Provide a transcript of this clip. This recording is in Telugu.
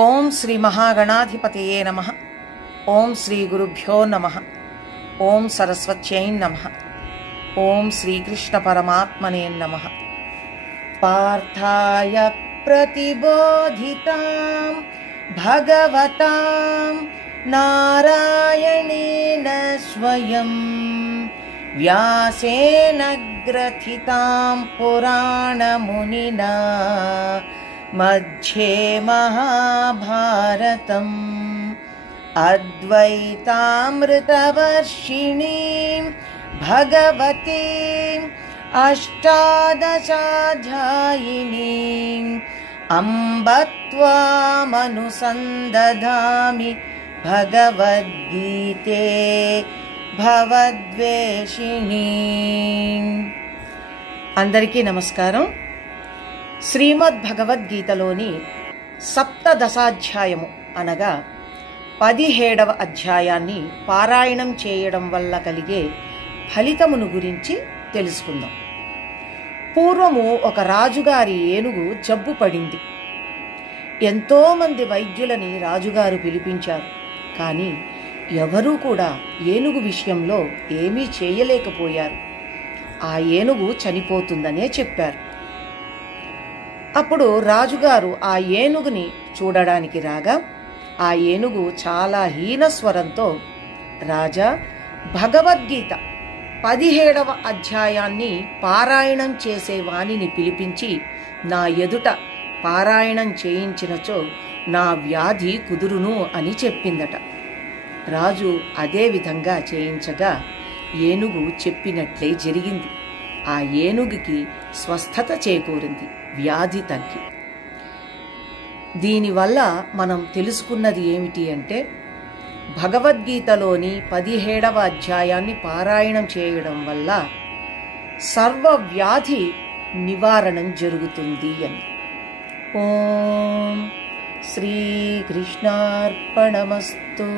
ఓం శ్రీ మహాగణాధిపతయే నమః. ఓం శ్రీ గురుభ్యో నమః. ఓం సరస్వత్యై నమః. ఓం శ్రీకృష్ణ పరమాత్మనే నమః. పార్థాయ ప్రతిబోధితాం భగవతాం నారాయణేన స్వయం వ్యాసేన గ్రథితాం పురాణమునినా మధ్యే మహాభారతం అద్వైతామృతవర్షిణీం భగవతీం అష్టాదశాధ్యాయినీం అంబ త్వామనుసందధామి భగవద్గీతే భవద్వేషిణీం. అందరికీ నమస్కారం. శ్రీమద్ భగవద్గీతలోని సప్తదశాధ్యాయము అనగా 17వ అధ్యాయాన్ని పారాయణం చేయడం వల్ల కలిగే ఫలితమును గురించి తెలుసుకుందాం. పూర్వము ఒక రాజుగారి ఏనుగు జబ్బు పడింది. ఎంతోమంది వైద్యులని రాజుగారు పిలిపించారు. కానీ ఎవరూ కూడా ఏనుగు విషయంలో ఏమీ చేయలేకపోయారు. ఆ ఏనుగు చనిపోతుందనే చెప్పారు. అప్పుడు రాజుగారు ఆ ఏనుగుని చూడడానికి రాగా ఆ ఏనుగు చాలా హీనస్వరంతో, రాజా, భగవద్గీత 17వ అధ్యాయాన్ని పారాయణం చేసే వాణిని పిలిపించి నా ఎదుట పారాయణం చేయించినచో నా వ్యాధి కుదురును అని చెప్పిందట. రాజు అదే విధంగా చేయించగా ఏనుగు చెప్పినట్లే జరిగింది. ఆ ఏనుగుకి స్వస్థత చేకూరింది, వ్యాధి తగ్గి. దీనివల్ల మనం తెలుసుకున్నది ఏమిటి అంటే, భగవద్గీతలోని 17వ అధ్యాయాన్ని పారాయణం చేయడం వల్ల సర్వ వ్యాధి నివారణం జరుగుతుంది అని. ఓం శ్రీకృష్ణార్పణమస్తు.